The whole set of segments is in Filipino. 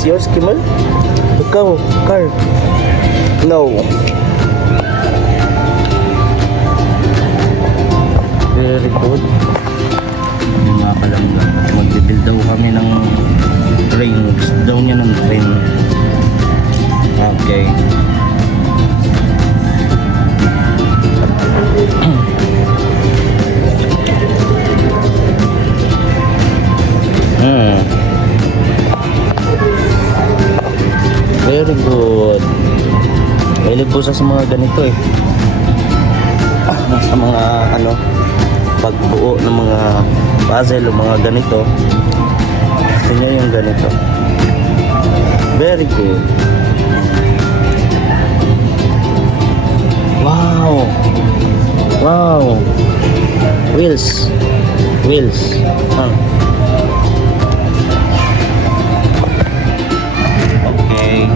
this yours, Kimal? Ikaw, car. No. Very good. Yung mga kalangga. Mag-build daw kami ng train. Gusto daw niya ng train. Okay. Very good. Mahilig po sa mga ganito eh. Sa mga ano, pagbuo ng mga puzzle o mga ganito. Gusto niya yung ganito. Very good. Wow. Wow. Wheels. Wheels. Okay.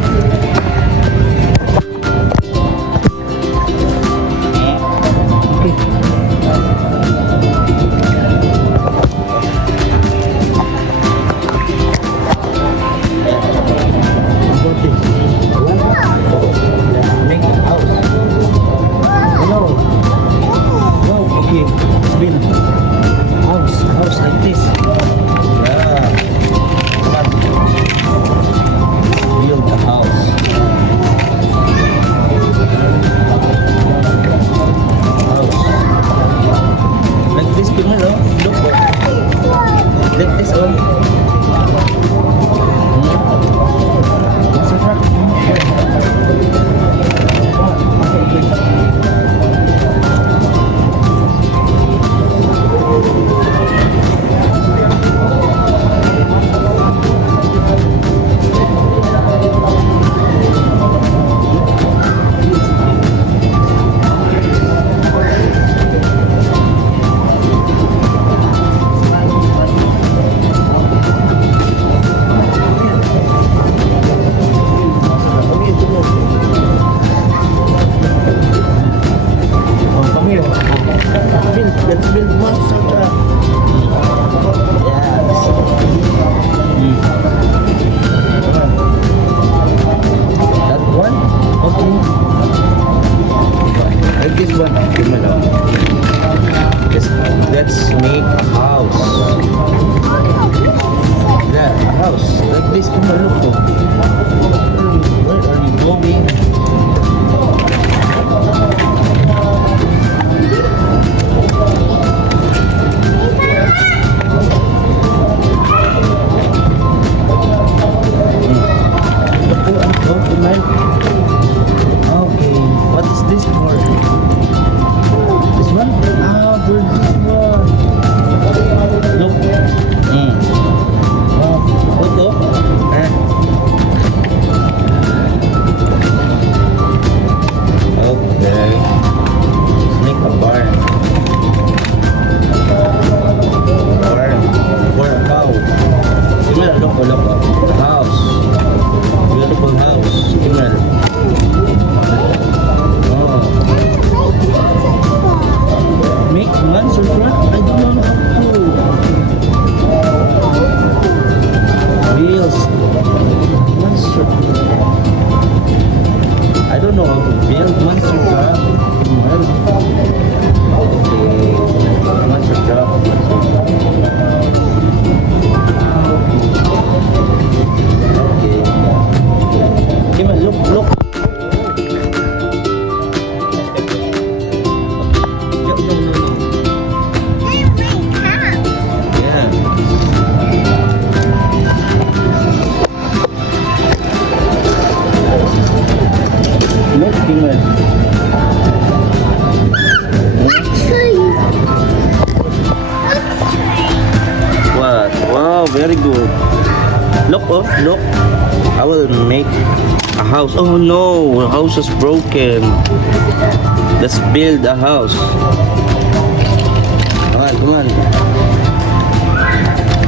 Let's build monster truck. Yes. That one? Okay. Like this one. Let's make a house. Yeah, a house. Like this. Where are you going? Okay, what is this for? This one? Ah, for this one. Look. Ito? Okay. Make a barn. Barn. For a cow. Look. A house. Beautiful house. Kimel. Oh. Make monster truck? I don't know how to. Wheels. Monster. I don't know how to build monster truck. Okay. Monster truck. Okay. Kimel, look. Yeah. Look, Kimel. What? Wow, very good. Look. I will make a house. Oh no, the house is broken. Let's build a house. Come on.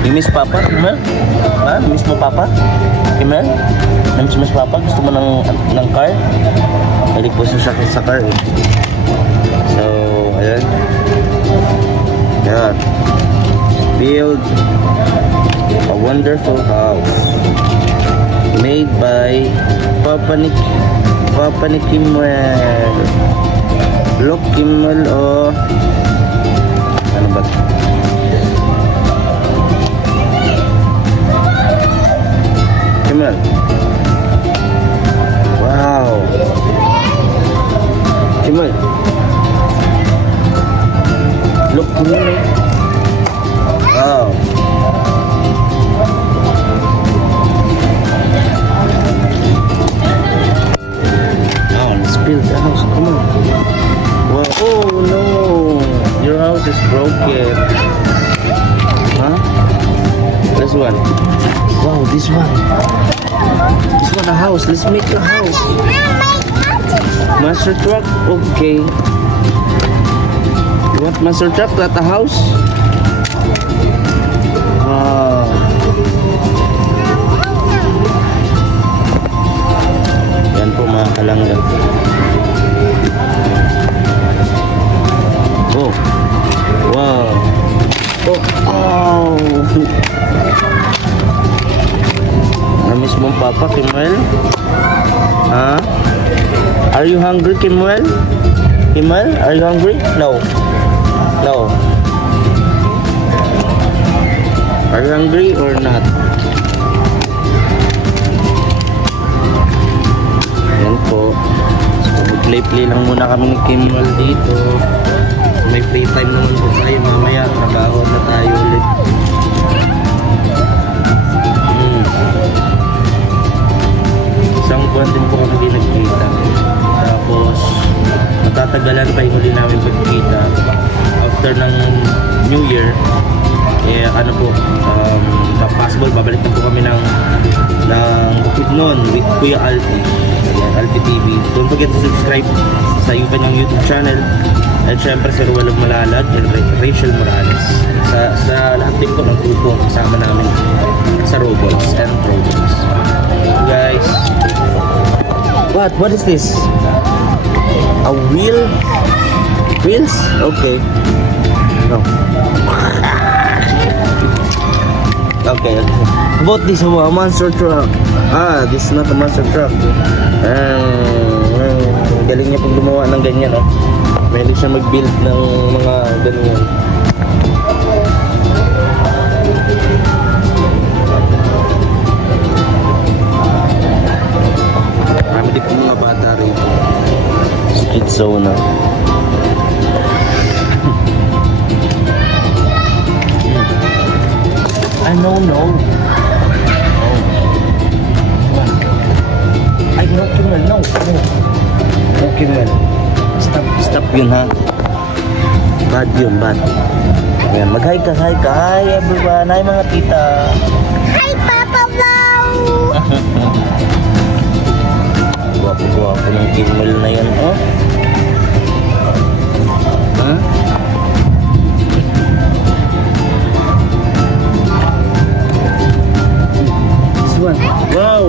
You miss Papa, Kimel? Ha? Miss mo Papa? Kimel? Miss Papa? Gusto mo ng car? Hindi po siya sa car eh. So, ayan. Yan. Build a wonderful house. Papa ni Kimmel. Look, Kimmel, oh. Ano ba? Kimmel. Wow. Kimmel. Look, Kimmel. Wow. Oh, let's build the house. Come on. Wow. Oh no. Your house is broken. Huh? This one. Wow, this one. This one a house. Let's make a house. Master truck. Okay. You want master truck, not a house? Wow. Yan po mga kalanggan. Oh. Wow. Oh. Oh. Namiss mong papa, Kimmel? Huh? Are you hungry, Kimmel? Kimmel, are you hungry? No. No. Are you hungry or not? Yan po. So, play lang muna kami ni Kimmel dito. May free time naman po tayo. Mamaya, trabaho na tayo ulit. Isang buwan din po kami din nagkita. Tapos, matatagalan pa yung huli namin pagkita. After ng New Year, eh ano po, possible, babalik na po kami ng Bukidnon with Kuya Alfie. Ayan, Alfie TV. Don't forget to subscribe sa yung kanyang YouTube channel. At syempre si Ruel Malalag and Rachel Morales. Sa lahat din po ng grupo kasama namin sa Roblox and Roblox. Guys, what is this? A wheel? Wheels? Okay. No. Okay. About this monster truck. This is not a monster truck. Galing niya pag gumawa ng ganyan, oh. Pwede siya mag-build ng mga ganyan. Marami din po mga bata rito. Street zone, ah. No. Ay, no, Kimmel, no. No, Kimmel. Stop yun, ha. Bad yun, bad. Ayan, mag-hi ka. Hi, everyone. Hi, mga tita. Hi, Papa Wow! Gwapo ng Kimmel na yan, oh. Ha? This one. Wow!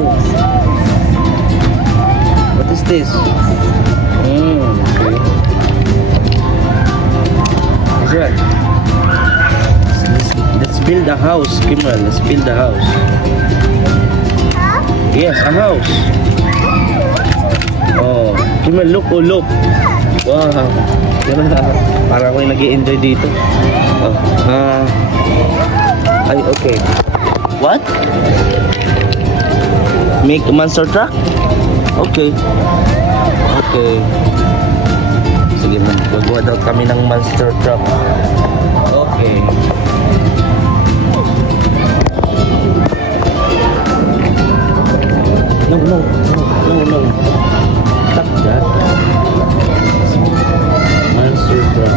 What is this? Okay. This one. Let's build a house, Kimmel. Let's build a house. Yes, a house. Oh, Kimmel, look, oh, look. Wow. Parang ako'y nag-i-enjoy dito. Oh. Ay, okay. What? Make a monster truck? Okay. Okay. Sige, magagawa daw kami ng monster truck. Okay. No. Stop that. Monster truck.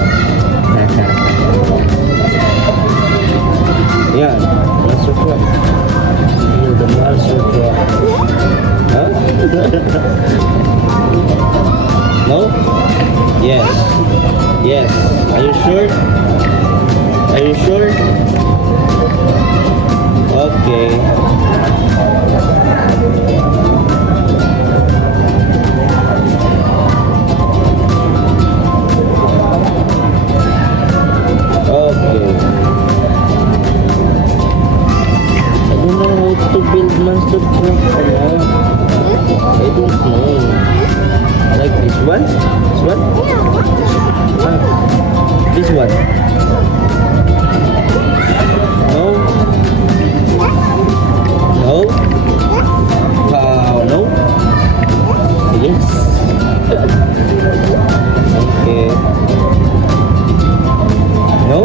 Yeah, monster truck. Build the monster truck. Huh? No? Yes. Are you sure? Okay. I don't know how to build monster truck. I don't know. Like this one? This one? Ah, this one? No? No? No? Yes. Okay. No?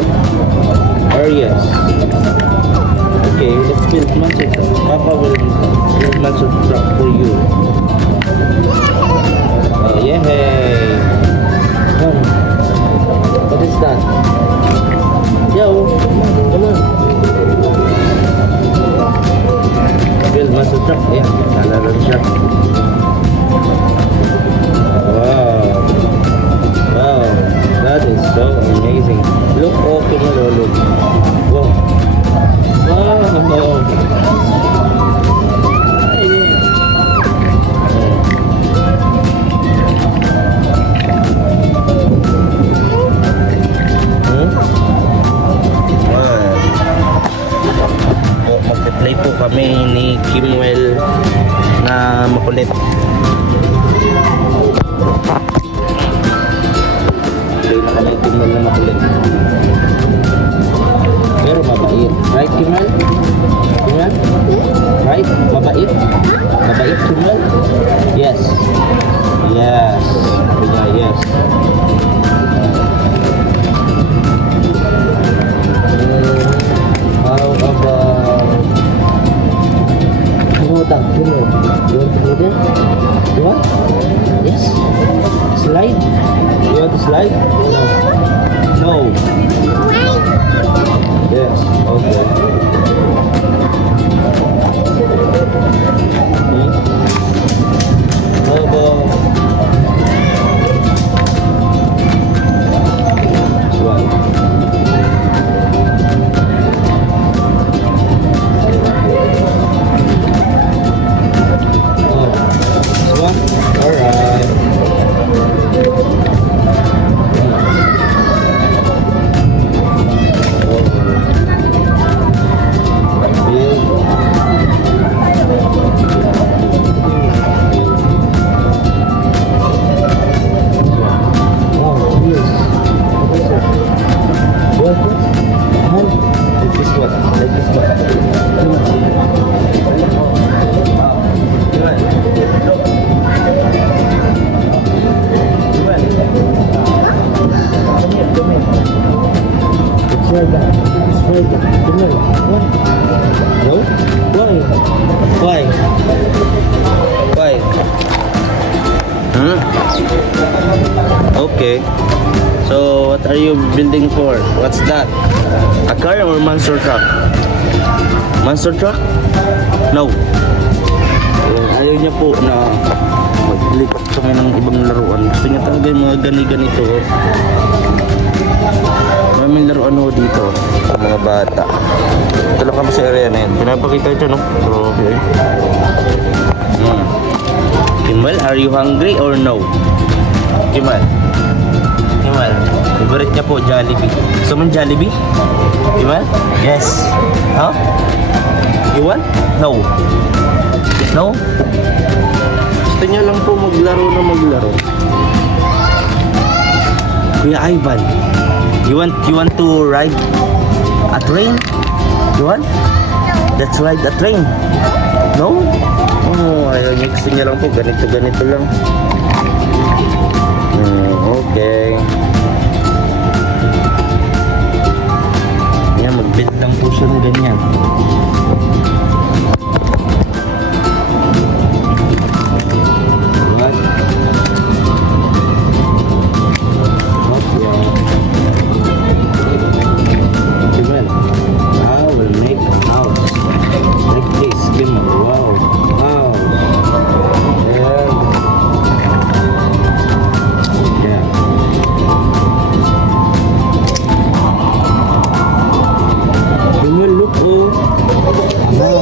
Or yes? Okay, let's build monster truck. Papa will build monster truck for you. Oh, yay! Come. What is that? Yo, come on. Build monster truck. Yeah, nalala siya. Wow. Wow. That is so amazing. Look, oh, tomorrow, look. Wow. Wow. Mag-play po kami ni Kimwell na makulit. Play na kami ni Kimwell na makulit. Pero mabait. Right, Kimwell? Kimwell? Right? Mabait? Mabait, Kimwell? Yes. Yes. Yeah, yes. How about... Tumutang, tumut. You want to go there? You want? Yes? Slide? You want to slide? No. No. Yes, okay. How about... This one. Alright. No? Why? Why? Why? Hmm? Okay. So, what are you building for? What's that? A car or monster truck? Monster truck? No. Ayaw niya po na maglipat kami ng ibang laruan. Gusto niya talaga yung mga ganito. Maraming laruan ho dito sa mga bata. Ito lang kami sa area na yan. Pinapakita ito, no? Okay. Kimal, are you hungry or no? Kimal. Kimal. Favorite niya po, Jollibee. Gusto mo Jollibee? Kimal? Yes. Huh? You want? No. No? Gusto niya lang po maglaro. Kuya Ivan, you want to ride a train? You want? Let's ride a train. No? Oh, ayaw niya. Gusto niya lang po ganito lang. Okay. Yan, mag-build lang po siya ng ganyan. What? Well, I will make a house like this. Wow. Wow. Yeah. Yeah. You will look, oh. Wow.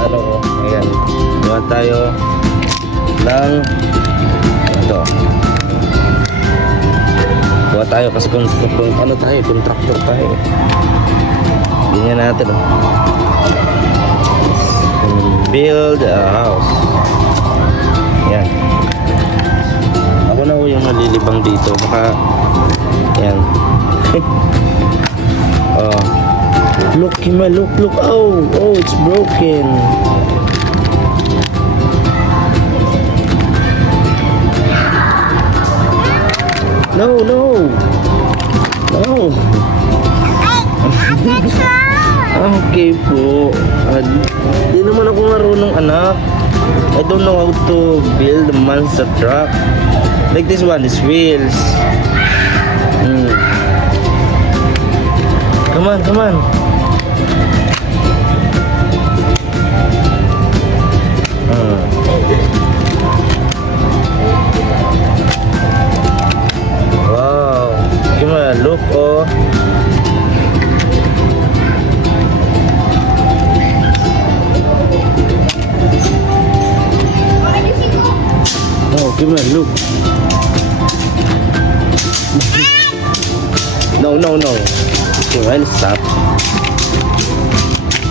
ano, ayan. Gawa tayo ng ito. Gawa tayo kasi kung ano tayo, contractor tayo. Ganyan natin. Oh. Build a house. Yan. Ako na ho yung nalilibang dito. Baka, yan. Oh. Look, Kima, look. Oh, it's broken. No. Okay po. Di naman ako marunong, anak. I don't know how to build a monster truck. Like this one, these wheels. Come on. Wow. Come on, look, oh. Oh, come on, look. No. Okay, well, stop.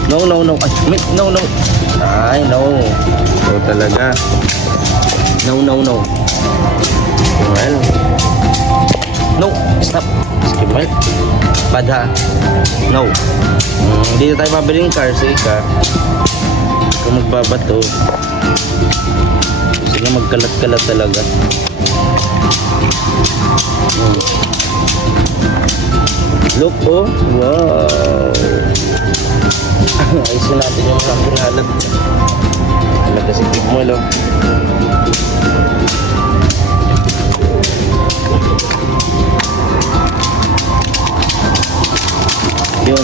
No. Ay, no. Ay, no. No talaga. No. Well. No, stop. Okay, well. Bad ha. No. Hindi na tayo mabiling car, sige ka. Kung magbabato. Sige, magkalat-kalat talaga. Look, oh. Wow. Ayusin natin yung mga kinalat. Talaga si Big Mol, oh. Yun.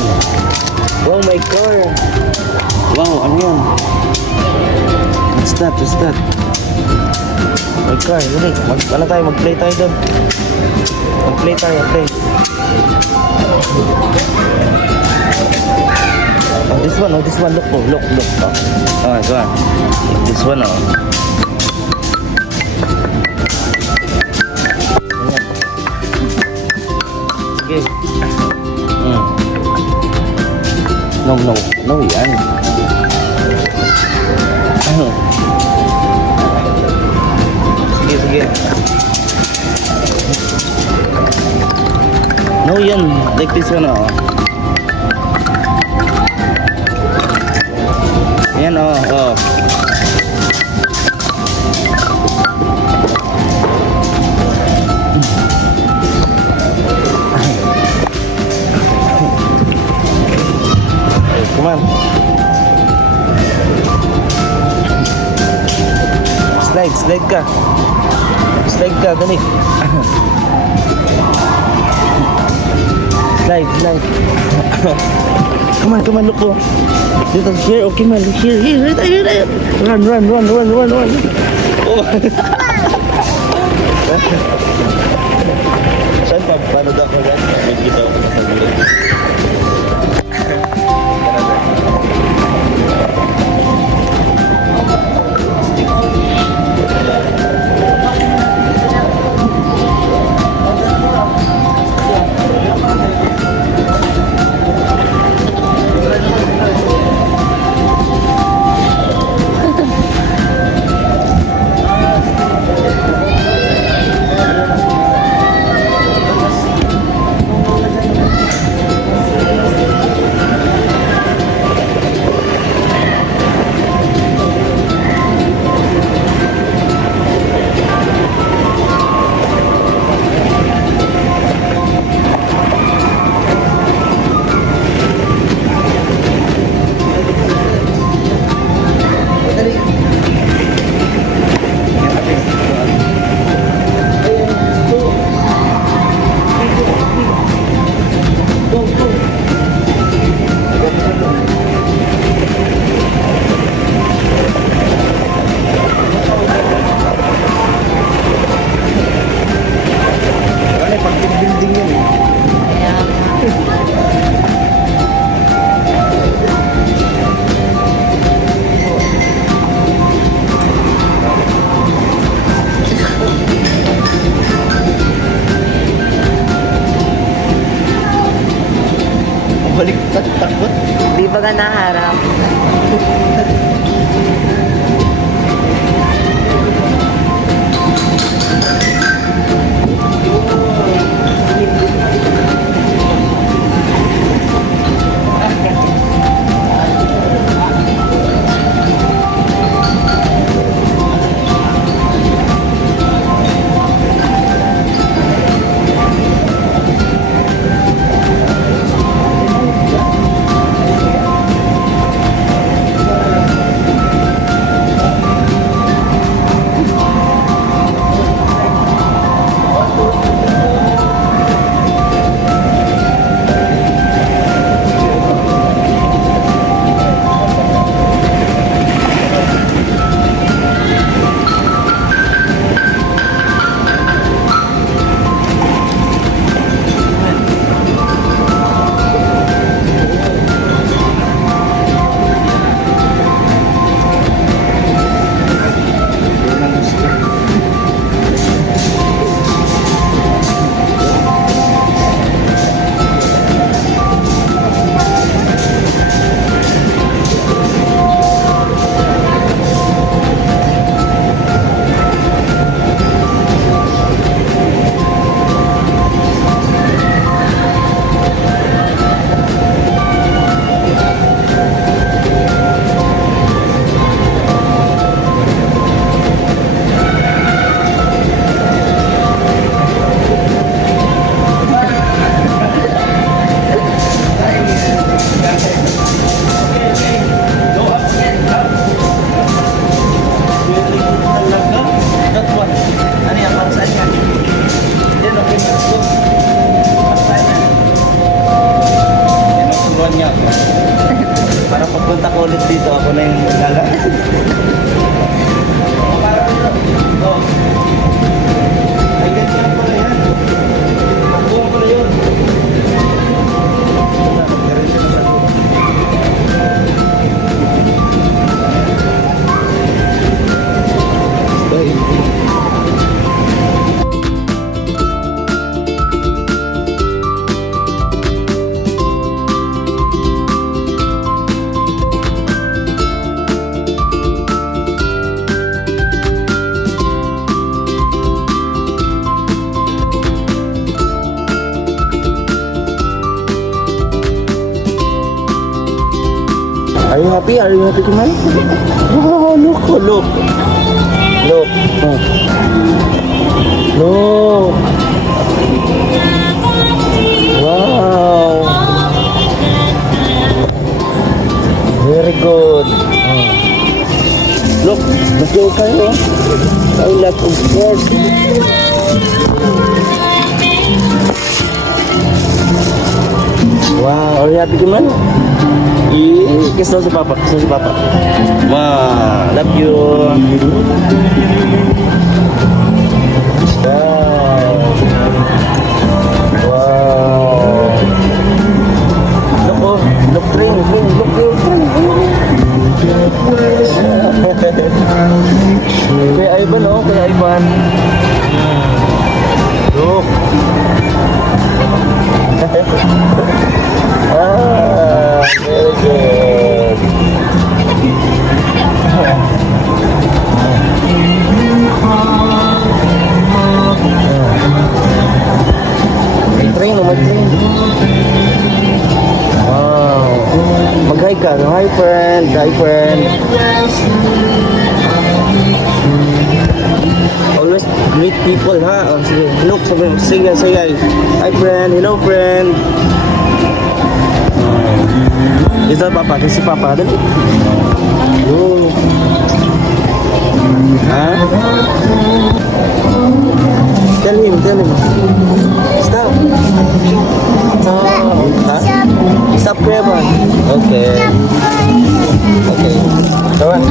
Wow, my car. Wow, ano yun? What's that? My car, dali. Ano tayo? Mag-play tayo doon. Mag-play tayo, play. Oh, this one. Look. Oh. Go on. This one, oh. Ayan. Sige. No, yan. Sige. No, yan. Like this one, oh. Yan, oh. Come on. Slide ka. Dali. Slide. Come on, look po. Dito, here, okay man. Here. Run. Oh. Saan pa? Paano daw ko yan? Kita ako sa gilid. Lala. Oh. Ay, ganyan pala yan. Takbuhan pala yun. Diretso na sa loob. Ay. Are you happy? Are you happy, Kumay? Wow, look, oh, look. Look. Oh. Look. Wow. Very good. Oh. Look, let's go kayo. A lot of birds. Wow, are you happy, Kumay? Kiss daw si Papa. Kiss daw si Papa. Wow, love you. Wow. Wow. Look, oh. Look, train. Look, train. Kuya Ivan, oh. Kuya Ivan. Look. Ah, very good. May train, oh, may train. Wow. Mag-hi ka. Hi, friend. Hi, friend. Always meet people, ha? Oh, sige. Look, say hi. Hi, friend. Hello, friend. Isa Papa, kasi Papa, dali. Yo. Ha? Tell him. Stop. Oh, ha? Stop, Kevin. Okay. Okay. Come on.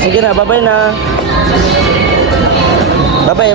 Sige na, bye-bye na. Bye-bye.